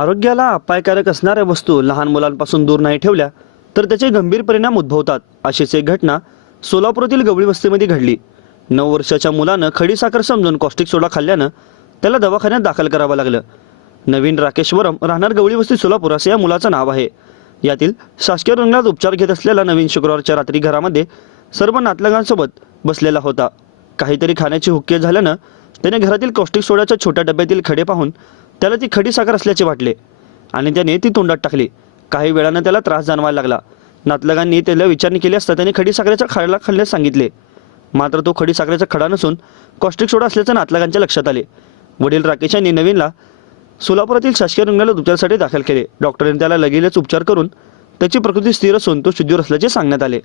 आरोग्याला अपायकारक असणाऱ्या वस्तू लहान मुलांपासून दूर नाही ठेवल्या तर त्याचे गंभीर परिणाम उद्भवतात. अशीच एक घटना सोलापुरातील गवळी वस्तीमध्ये घडली. 9 वर्षाच्या मुलानं खडीसाखर समजून कॉस्टिक सोडा खाल्ल्यानं त्याला दवाखान्यात दाखल करावं लागलं. नवीन राकेश्वरम, राहणार गवळी वस्ती, सोलापूर असं या मुलाचं नाव आहे. यातील शासकीय रुग्णालयात उपचार घेत असलेला नवीन शुक्रवारच्या रात्री घरामध्ये सर्व नातलगांसोबत बसलेला होता. काहीतरी खाण्याची हुक्के झाल्यानं त्याने घरातील कॉस्टिक सोड्याच्या छोट्या डब्यातील खडे पाहून त्याला ती खडी साखर असल्याचे वाटले आणि त्याने ती तोंडात टाकली. काही वेळानं त्याला त्रास जाणवायला लागला. नातलगांनी त्याला विचारणी केली असता त्याने खडी साखरेचा खडा खाल्ल्यास सांगितले. मात्र तो खडी साखरेचा खडा नसून कॉस्टिक सोडा असल्याचं नातलगांच्या लक्षात आले. वडील राकेश यांनी नवीनला सोलापुरातील शासकीय रुग्णालयात उपचारासाठी दाखल केले. डॉक्टरांनी त्याला लगेचच उपचार करून त्याची प्रकृती स्थिर असून तो शुद्धीवर असल्याचे सांगण्यात आले.